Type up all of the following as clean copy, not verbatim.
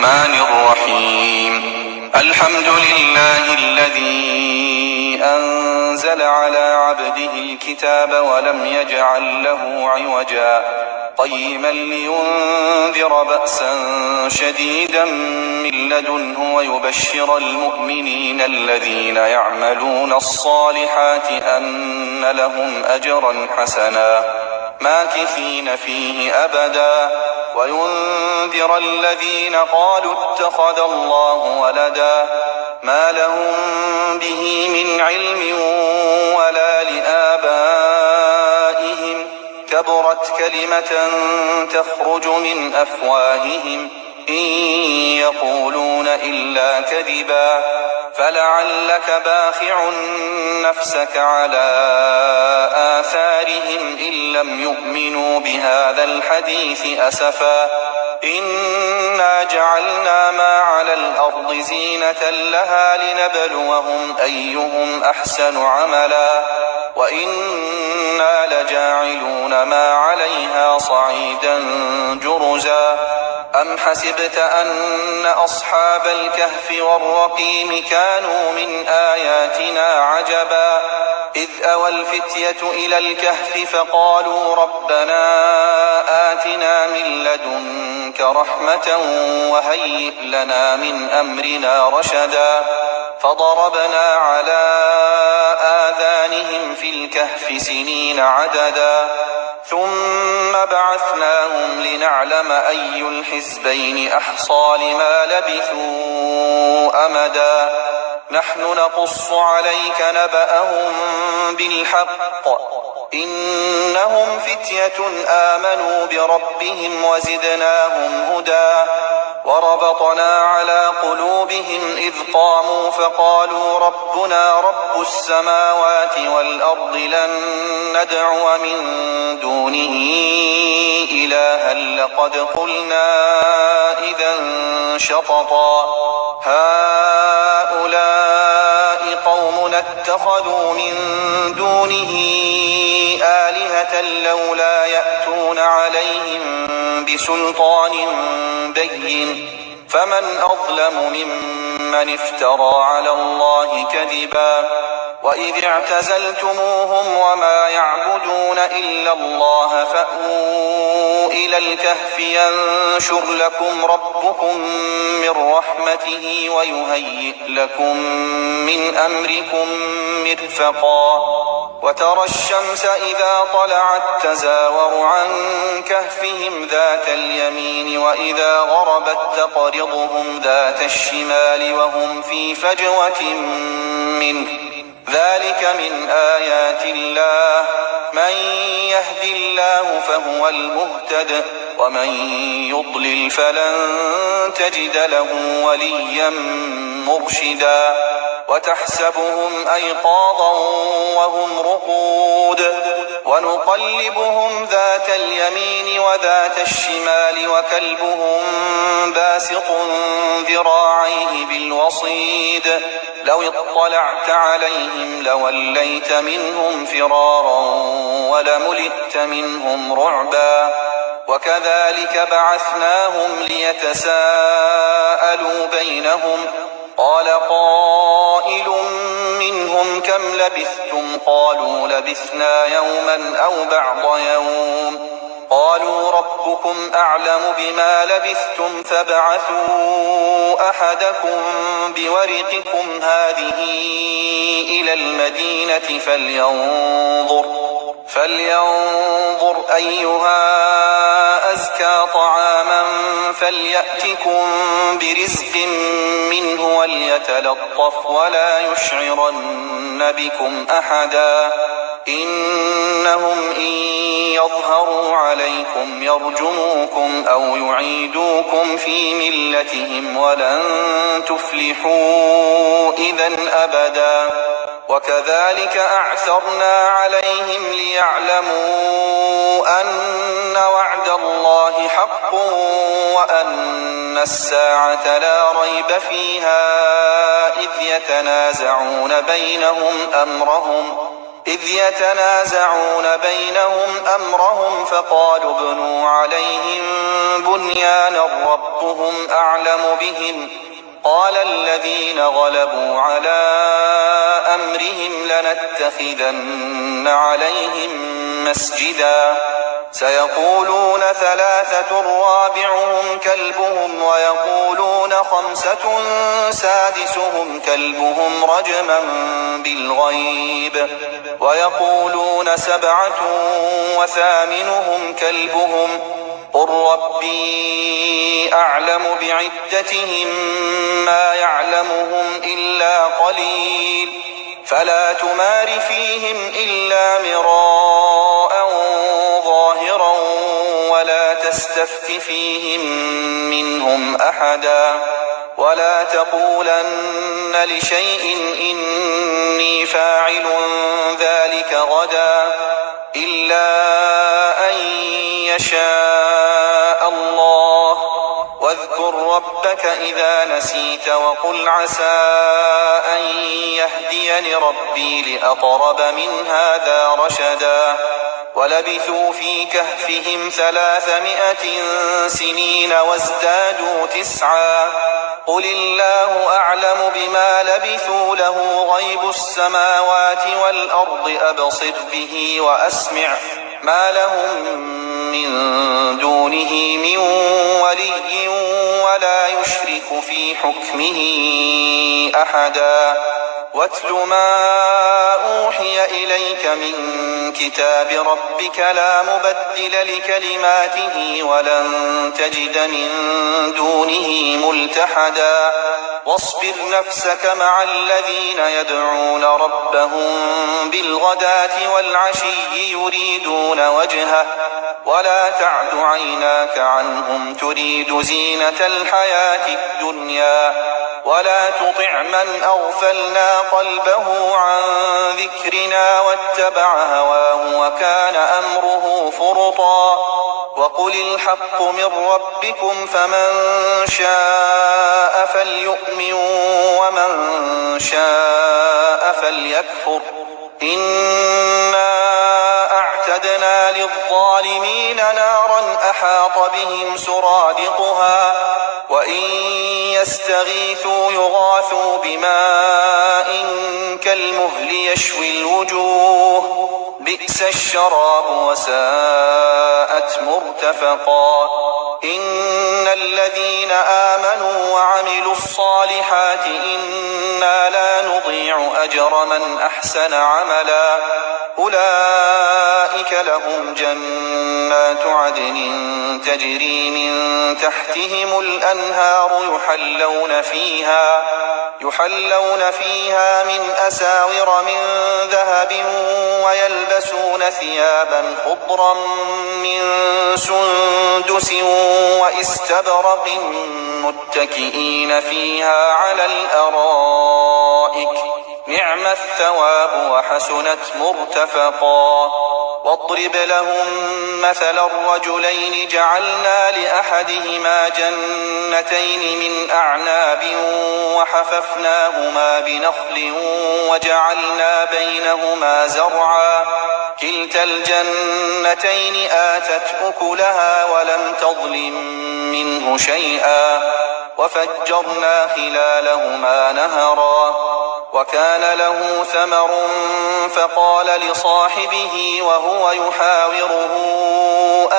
الرحمن الرحيم الحمد لله الذي أنزل على عبده الكتاب ولم يجعل له عوجا قيما لينذر بأسا شديدا من لدنه ويبشر المؤمنين الذين يعملون الصالحات أن لهم أجرا حسنا ماكثين فيه أبدا وينذر الذين قالوا اتخذ الله ولدا ما لهم به من علم ولا لآبائهم كبرت كلمة تخرج من أفواههم إن يقولون إلا كذبا فلعلك باخع نفسك على آثارهم إن لم يؤمنوا بهذا الحديث أسفا إنا جعلنا ما على الأرض زينة لها لنبلوهم أيهم أحسن عملا وإنا لجاعلون ما عليها صعيدا جرزا أم حسبت أن أصحاب الكهف والرقيم كانوا من آياتنا عجبا إذ أوى الفتية إلى الكهف فقالوا ربنا آتنا من لدنك رحمة وهيئ لنا من أمرنا رشدا فضربنا على آذانهم في الكهف سنين عددا ثم بعثناهم لنعلم أي الحزبين أحصى لما لبثوا أمدا نحن نقص عليك نبأهم بالحق إنهم فتية آمنوا بربهم وزدناهم هدى وربطنا على قلوبهم إذ قاموا فقالوا ربنا رب السماوات والأرض لن ندعو من دونه إلها لقد قلنا إذا شططا هؤلاء قومنا اتخذوا من دونه آلهة لولا يأتون عليهم بسلطان بين فمن أظلم ممن افترى على الله كذبا وإذ اعتزلتموهم وما يعبدون إلا الله فأووا إلى الكهف ينشر لكم ربكم من رحمته ويهيئ لكم من أمركم مرفقا وترى الشمس إذا طلعت تزاور عن كهفهم ذات اليمين وإذا غربت تقرضهم ذات الشمال وهم في فجوة منه ذلك من آيات الله من يهد الله فهو المهتد ومن يضلل فلن تجد له وليا مرشدا وتحسبهم أيقاظا وهم رقود ونقلبهم ذات اليمين وذات الشمال وكلبهم باسط ذراعيه بالوصيد لو اطلعت عليهم لوليت منهم فرارا ولملئت منهم رعبا وكذلك بعثناهم ليتساءلوا بينهم قال قائل منهم كم لبثتم قالوا لبثنا يوما أو بعض يوم قالوا ربكم أعلم بما لبثتم فابعثوا أحدكم بورقكم هذه إلى المدينة فلينظر أيها أزكى طعاما فليأتكم برزق منه وليتلطف ولا يشعرن بكم أحدا إنهم إن يظهروا عليكم يرجموكم أو يعيدوكم في ملتهم ولن تفلحوا إذا أبدا وكذلك أعثرنا عليهم ليعلموا أن وعد الله حق وأن الساعة لا ريب فيها إذ يتنازعون بينهم أمرهم إذ يتنازعون بينهم أمرهم فقالوا ابنوا عليهم بنيانا ربهم أعلم بهم قال الذين غلبوا على أمرهم لنتخذن عليهم مسجدا سيقولون ثلاثة رابعهم كلبهم ويقولون خمسة سادسهم كلبهم رجما بالغيب ويقولون سبعة وثامنهم كلبهم قل ربي أعلم بعدتهم ما يعلمهم إلا قليل فلا تمار فيهم إلا مراء ظاهرا ولا تستفت فيهم منهم أحدا ولا تقولن لشيء إني فاعل ذلك غدا إلا أن يشاء الله واذكر ربك إذا نسيت وقل عسى أن يهديني ربي لأقرب من هذا رشدا ولبثوا في كهفهم 300 سنين وازدادوا 9 قل الله أعلم بما لبثوا له غيب السماوات والأرض أبصر به وأسمع ما لهم من دونه من ولي ولا يشرك في حكمه أحدا واتل ما أوحي إليك من كتاب ربك لا مبدل لكلماته ولن تجد من دونه ملتحدا واصبر نفسك مع الذين يدعون ربهم بالغداة والعشي يريدون وجهه ولا تعد عيناك عنهم تريد زينة الحياة الدنيا ولا تطع من أغفلنا قلبه عن ذكرنا واتبع هواه وكان أمره فرطا وقل الحق من ربكم فمن شاء فليؤمن ومن شاء فليكفر إنا أعتدنا للظالمين نارا أحاط بهم سرادقها وإن يستغيثوا يغاثوا بماء كالمهل يشوي الوجوه بئس الشراب وساءت مرتفقا إن الذين آمنوا وعملوا الصالحات إنا لا نضيع أجر من أحسن عملا أولئك لهم جنات عدن تجري من تحتهم الأنهار يحلون فيها من أساور من ذهب ويلبسون ثيابا خضرا من سندس واستبرق متكئين فيها على الأرائك نعم الثواب وحسنت مرتفقا واضرب لهم مثل الرجلين جعلنا لأحدهما جنتين من أعناب وحففناهما بنخل وجعلنا بينهما زرعا كلتا الجنتين آتت أكلها ولم تظلم منه شيئا وفجرنا خلالهما نهرا وكان له ثمر فقال لصاحبه وهو يحاوره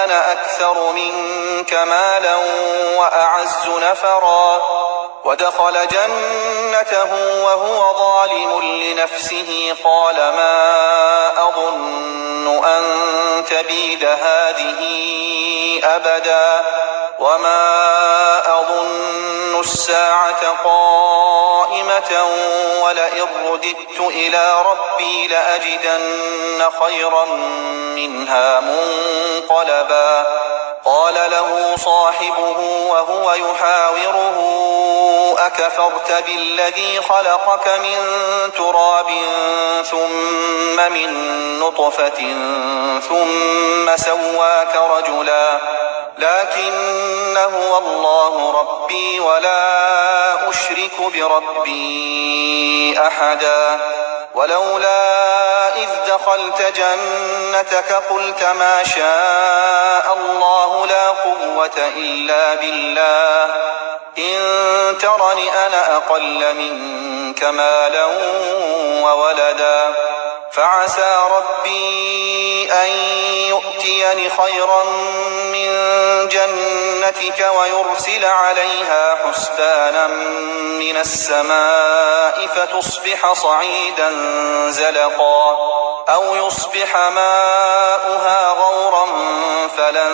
أنا أكثر منك مالا وأعز نفرا ودخل جنته وهو ظالم لنفسه قال ما أظن أن تبيد هذه أبدا وما أظن الساعة قائمة ولئن رددت إلى ربي لأجدن خيرا منها منقلبا قال له صاحبه وهو يحاوره أكفرت بالذي خلقك من تراب ثم من نطفة ثم سواك رجلا لكن هو الله ربي ولا أشرك بربي أحدا ولولا إذ دخلت جنتك قلت ما شاء الله لا قوة إلا بالله إن ترني أنا أقل منك مالا وولدا فعسى ربي أن يؤتيني خيرا من جنتك ويرسل عليها حسبانا من السماء فتصبح صعيدا زلقا أو يصبح ماؤها غورا فلن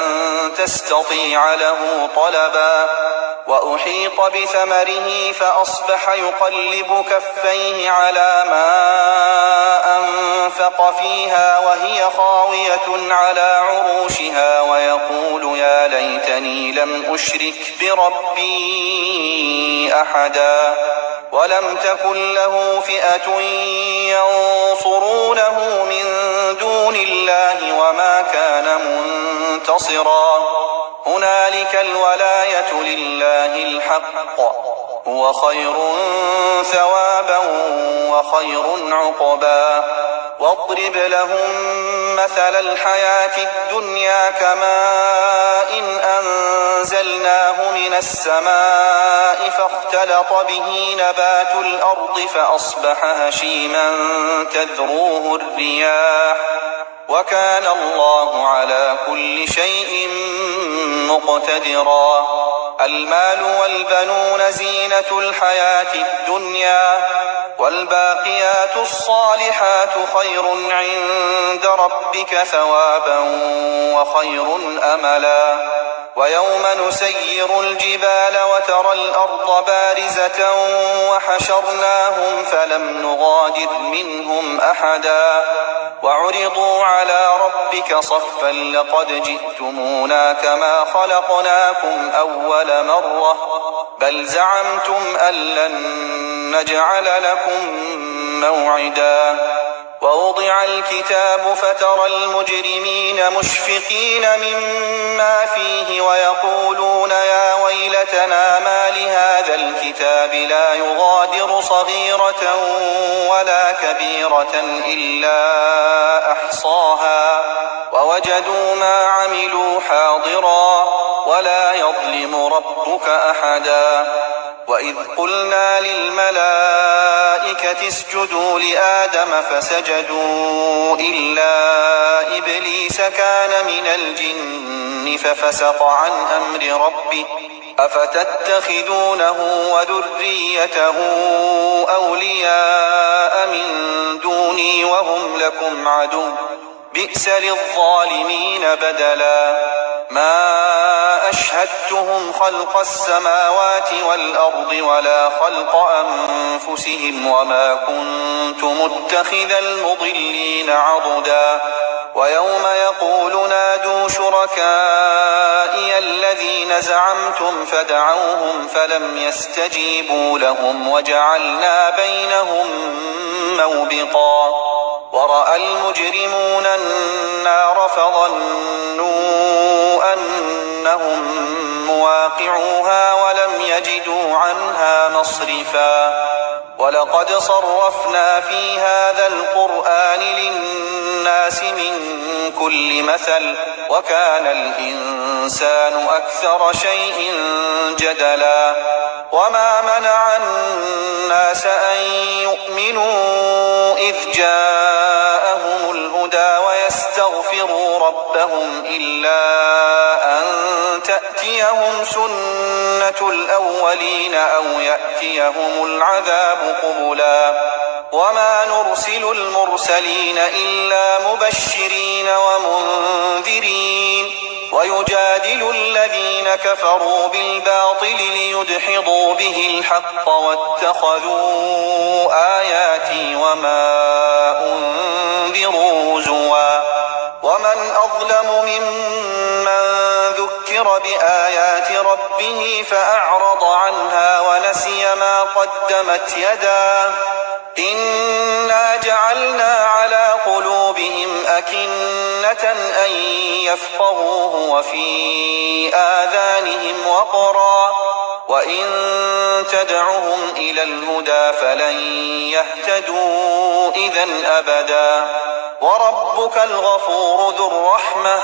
تستطيع له طلبا وأحيط بثمره فأصبح يقلب كفيه على ما أنفق فيها وهي خاوية على عروشها ويقول يا ليتني لم أشرك بربي أحدا ولم تكن له فئة ينصرونه من دون الله وما كان منتصرا هنالك الولاية لله الحق هو خير ثوابا وخير عقبا واضرب لهم مثل الحياة الدنيا كماء أنزلناه من السماء فاختلط به نبات الأرض فأصبح هشيما تذروه الرياح وكان الله على كل شيء مقتدرا المال والبنون زينة الحياة الدنيا والباقيات الصالحات خير عند ربك ثوابا وخير أملا ويوم نسير الجبال وترى الأرض بارزة وحشرناهم فلم نغادر منهم أحدا وعرضوا على ربك صفا لقد جئتمونا كما خلقناكم أول مرة بل زعمتم أن لن نجعل لكم موعدا ووضع الكتاب فترى المجرمين مشفقين مما فيه ويقولون يا ويلتنا ما لهذا الكتاب لا يغادر صغيرة ولا كبيرة إلا أحصاها ووجدوا ما عملوا حاضرا ولا يظلم ربك أحدا وإذ قلنا للملائكة اسجدوا لآدم فسجدوا إلا إبليس كان من الجن ففسق عن أمر ربه أفتتخذونه وذريته أولياء من دوني وهم لكم عدو بئس للظالمين بدلا ما أشهدتهم خلق السماوات والأرض ولا خلق أنفسهم وما كنت متخذ المضلين عضدا ويوم يقول نادوا شركائي الذين زعمتم فدعوهم فلم يستجيبوا لهم وجعلنا بينهم موبقا ورأى المجرمون النار فظنوا أنهم مواقعوها ولم يجدوا عنها مصرفا ولقد صرفنا في هذا القرآن للناس من كل مثل وكان الإنسان أكثر شيء جدلا وما منع الناس أن يؤمنوا إذ جاءهم الهدى ويستغفروا ربهم إلا أن تأتيهم سنة الأولين أو يأتيهم العذاب قبلا وما نرسل المرسلين إلا مبشرين ومنذرين ويجادل الذين كفروا بالباطل ليدحضوا به الحق واتخذوا آياتي وما أنذروا هزوا ومن أظلم ممن ذكر بآيات ربه فأعرض عنها ونسي ما قدمت يداه إنا جعلنا على قلوبهم أكنة أن يفقهوه وفي آذانهم وقرا وإن تدعهم إلى الهدى فلن يهتدوا إذن أبدا وربك الغفور ذو الرحمة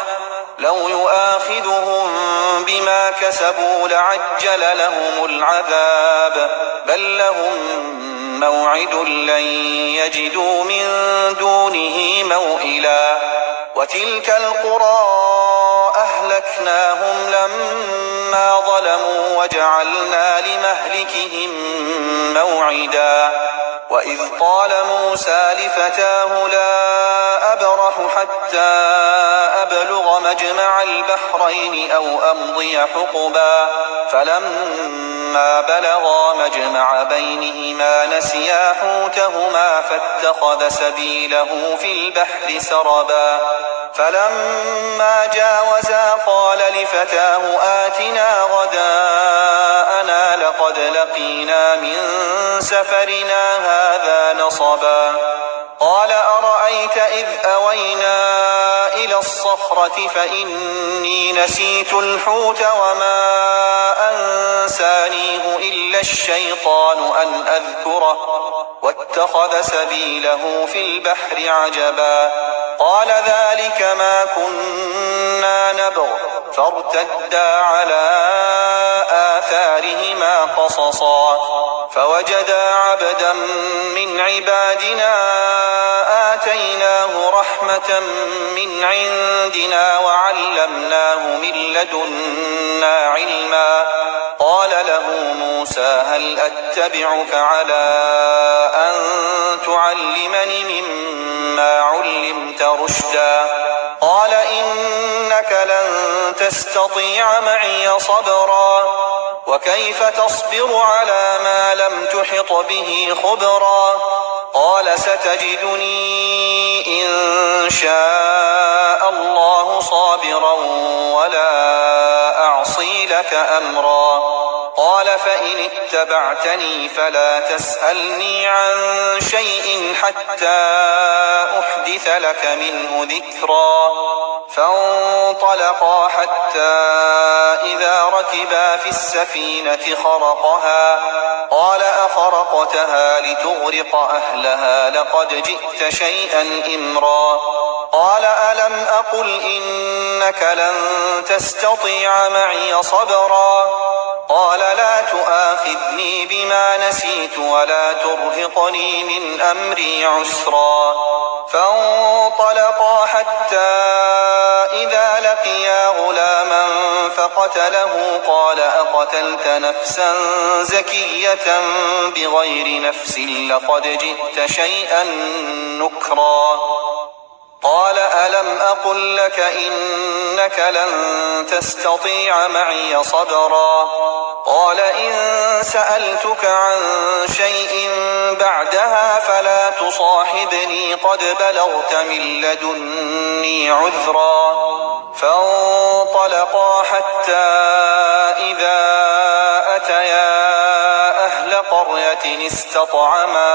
لو يؤاخذهم بما كسبوا لعجل لهم العذاب بل لهم موعد لن يجدوا من دونه موئلا وتلك القرى أهلكناهم لما ظلموا وجعلنا لمهلكهم موعدا وإذ قال موسى لفتاه لا أبرح حتى أبلغ مجمع البحرين أو أمضي حقبا فلما بلغا مجمع بينهما نسيا حوتهما فاتخذ سبيله في البحر سربا فلما جاوزا قال لفتاه آتنا غداءنا لقد لقينا من سفرنا هذا نصبا قال أرأيت إذ أوينا إلى الصخرة فإني نسيت الحوت وما أنسانيه إلا الشيطان أن أذكره واتخذ سبيله في البحر عجبا قال ذلك ما كنا نبغ فارتدا على آثارهما قصصا فوجدا عبدا من عبادنا آتيناه رحمة من عندنا وعلمناه من لدنا علما قال له موسى هل أتبعك على أن تعلمني مما علمت رشدا قال إنك لن تستطيع معي صبرا وكيف تصبر على ما لم تحط به خبرا قال ستجدني إن شاء الله صابرا ولا أعصي لك أمرا قال فإن اتبعتني فلا تسألني عن شيء حتى أحدث لك منه ذكرا فانطلقا حتى إذا ركبا في السفينة خرقها قال أخرقتها لتغرق أهلها لقد جئت شيئا إمرا قال ألم أقل إنك لن تستطيع معي صبرا قال لا تؤاخذني بما نسيت ولا ترهقني من أمري عسرا فانطلقا حتى إذا لقيا غلاما فقتله قال أقتلت نفسا زكية بغير نفس لقد جئت شيئا نكرا قال ألم أقل لك إنك لن تستطيع معي صبرا قال إن سألتك عن شيء بعدها فلا تصاحبني قد بلغت من لدني عذرا فانطلقا حتى إذا أتيا أهل قرية استطعما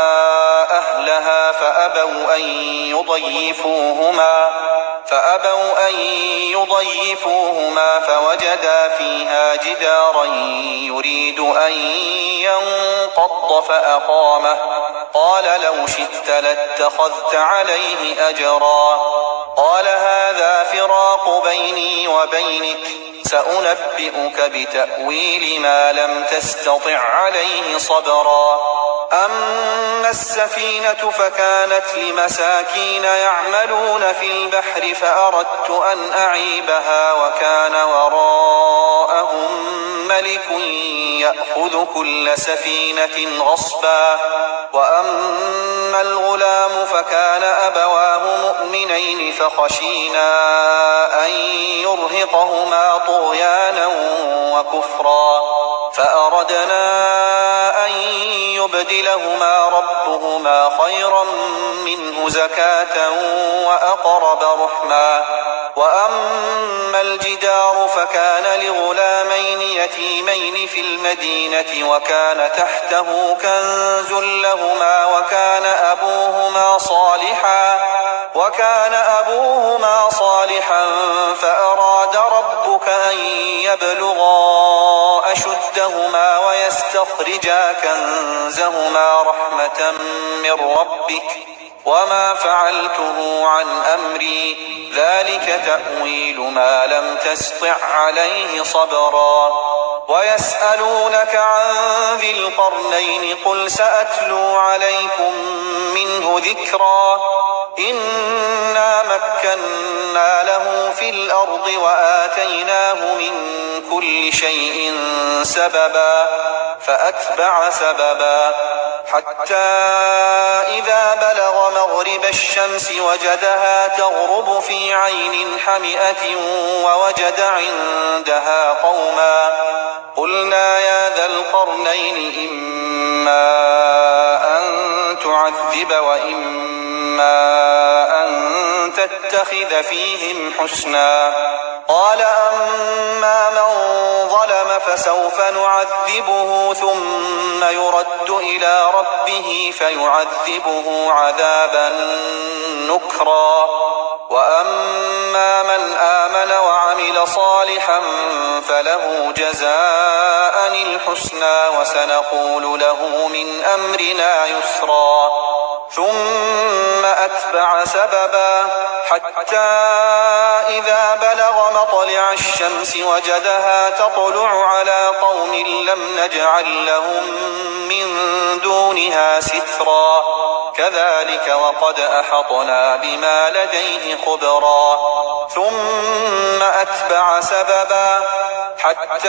أهلها فأبوا أن يضيفوهما فوجدا فيها جدارا يريد أن ينقض فأقامه قال لو شئت لاتخذت عليه أجرا قال هذا فراق بيني وبينك سأنبئك بتأويل ما لم تستطع عليه صبرا أما السفينة فكانت لمساكين يعملون في البحر فأردت أن أعيبها وكان وراءهم ملك يأخذ كل سفينة غصبا وأما الغلام فكان أبواه مؤمنين فخشينا أن يرهقهما طغيانا وكفرا فأردنا أن يبدلهما ربهما خيرا منه زكاة وأقرب رحما وأما الجدار فكان لغلامين يتيمين في المدينة وكان تحته كنز لهما وكان أبوهما صالحا فأراد ربك أن يبلغا أشدهما يستخرجا كنزهما رحمة من ربك وما فعلته عن أمري ذلك تأويل ما لم تسطع عليه صبرا ويسألونك عن ذي القرنين قل سأتلو عليكم منه ذكرا إنا مكنا له في الأرض وآتيناه من كل شيء سببا فأتبع سببا حتى إذا بلغ مغرب الشمس وجدها تغرب في عين حمئة ووجد عندها قوما قلنا يا ذا القرنين إما أن تعذب وإما أن تتخذ فيهم حسنا قال أما من ظلم فسوف نعذبه ثم يرد إلى ربه فيعذبه عذابا نكرا وأما من آمن وعمل صالحا فله جزاء الحسنى وسنقول له من أمرنا يسرا ثم أتبع سببا حتى إذا بلغ مطلع الشمس وجدها تطلع على قوم لم نجعل لهم من دونها سترا كذلك وقد أحطنا بما لديه خبرا ثم أتبع سببا حتى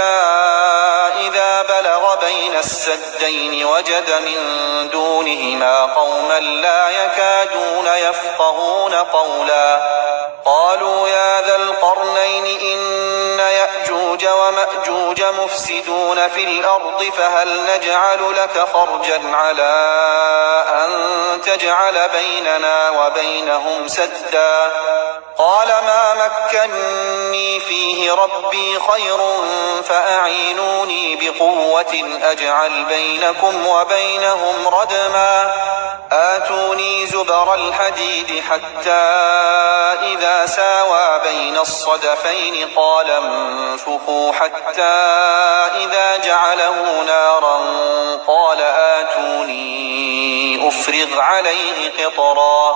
إذا بلغ بين السدين وجد من دونهما قوما لا يكادون يفقهون قولا قالوا يا ذا القرنين إن يأجوج ومأجوج مفسدون في الأرض فهل نجعل لك خرجا على أن تجعل بيننا وبينهم سدا قال ما مكني فيه ربي خير فأعينوني بقوة أجعل بينكم وبينهم ردما آتوني زبر الحديد حتى إذا ساوى بين الصدفين قال انفخوا حتى إذا جعله نارا قال آتوني أفرغ عليه قطرا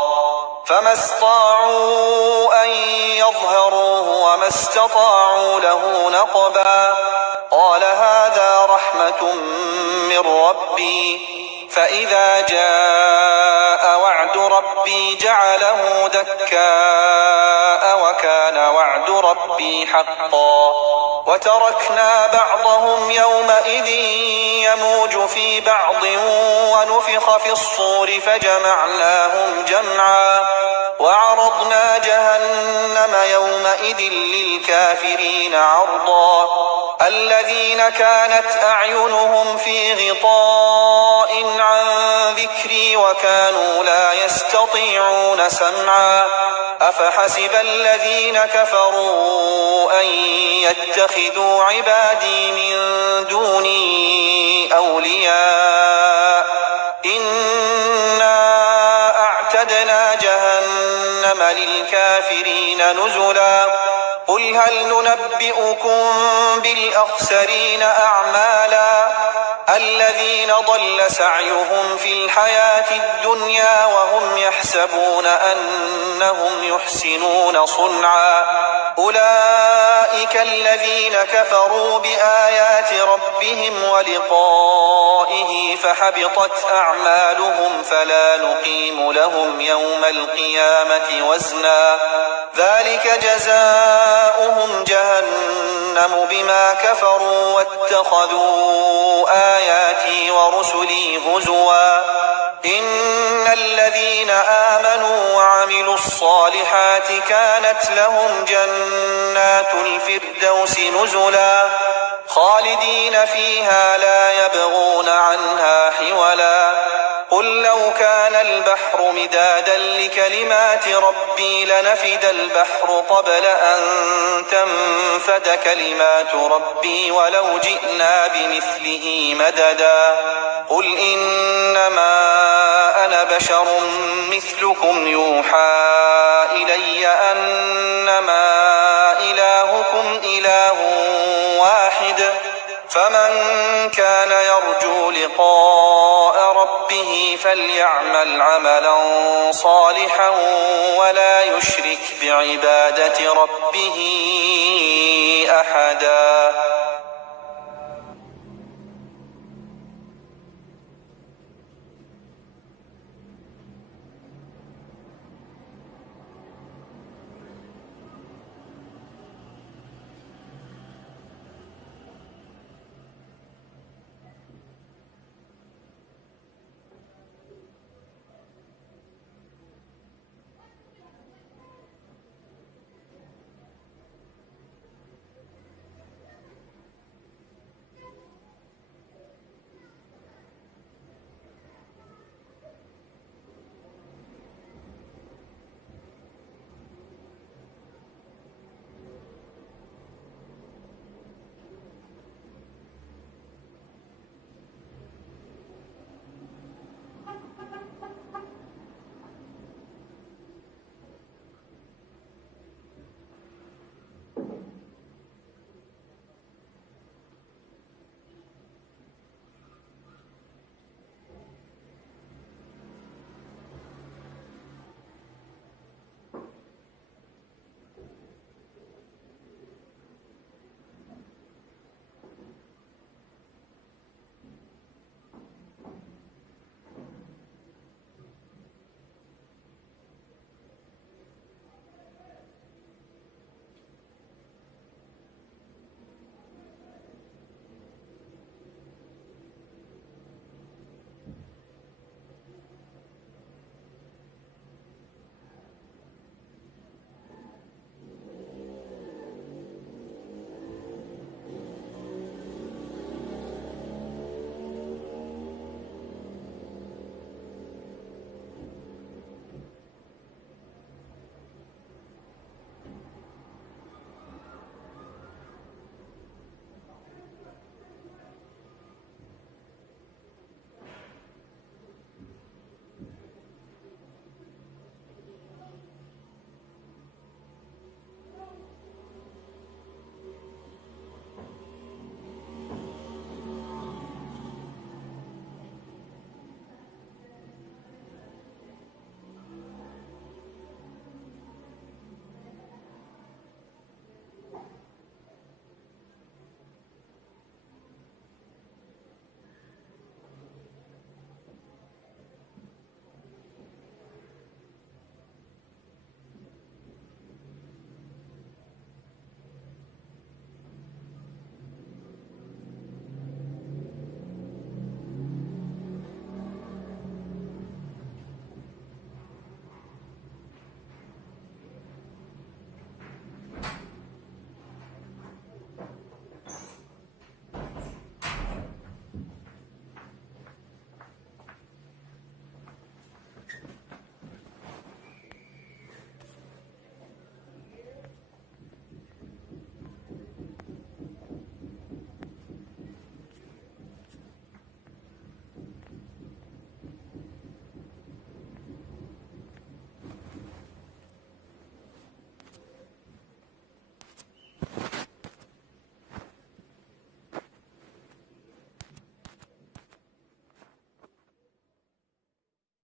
فما استطاعوا أن يظهروه وما استطاعوا له نقبا قال هذا رحمة من ربي فإذا جاء وعد ربي جعله دكاء وكان وعد ربي حقا وتركنا بعضهم يومئذ يموج في بعض ونفخ في الصور فجمعناهم جمعا وعرضنا جهنم يومئذ للكافرين عرضا الذين كانت أعينهم في غطاء عن ذكري وكانوا لا يستطيعون سمعا أفحسب الذين كفروا أن يتخذوا عبادي من دوني أولياء إنا أعتدنا جهنم للكافرين نزلا قل هل ننبئكم بالأخسرين أعمالا الذين ضل سعيهم في الحياة الدنيا وهم يحسبون أنهم يحسنون صنعا أولئك الذين كفروا بآيات ربهم ولقائه فحبطت أعمالهم فلا نقيم لهم يوم القيامة وزنا ذلك جزاؤهم جهنم بما كفروا واتخذوا آياتي ورسلي هزوا إن الذين آمنوا وعملوا الصالحات كانت لهم جنات الفردوس نزلا خالدين فيها لا يبغون عنها حولا قل لو كان البحر مدادا لكلمات ربي لنفد البحر قبل أن تنفد كلمات ربي ولو جئنا بمثله مددا قل إنما أنا بشر مثلكم يوحى إلي أنما إلهكم إله واحد فمن كان يرجو لقاء ربه فليعمل عملا صالحا ولا يشرك بعبادة ربه أحدا.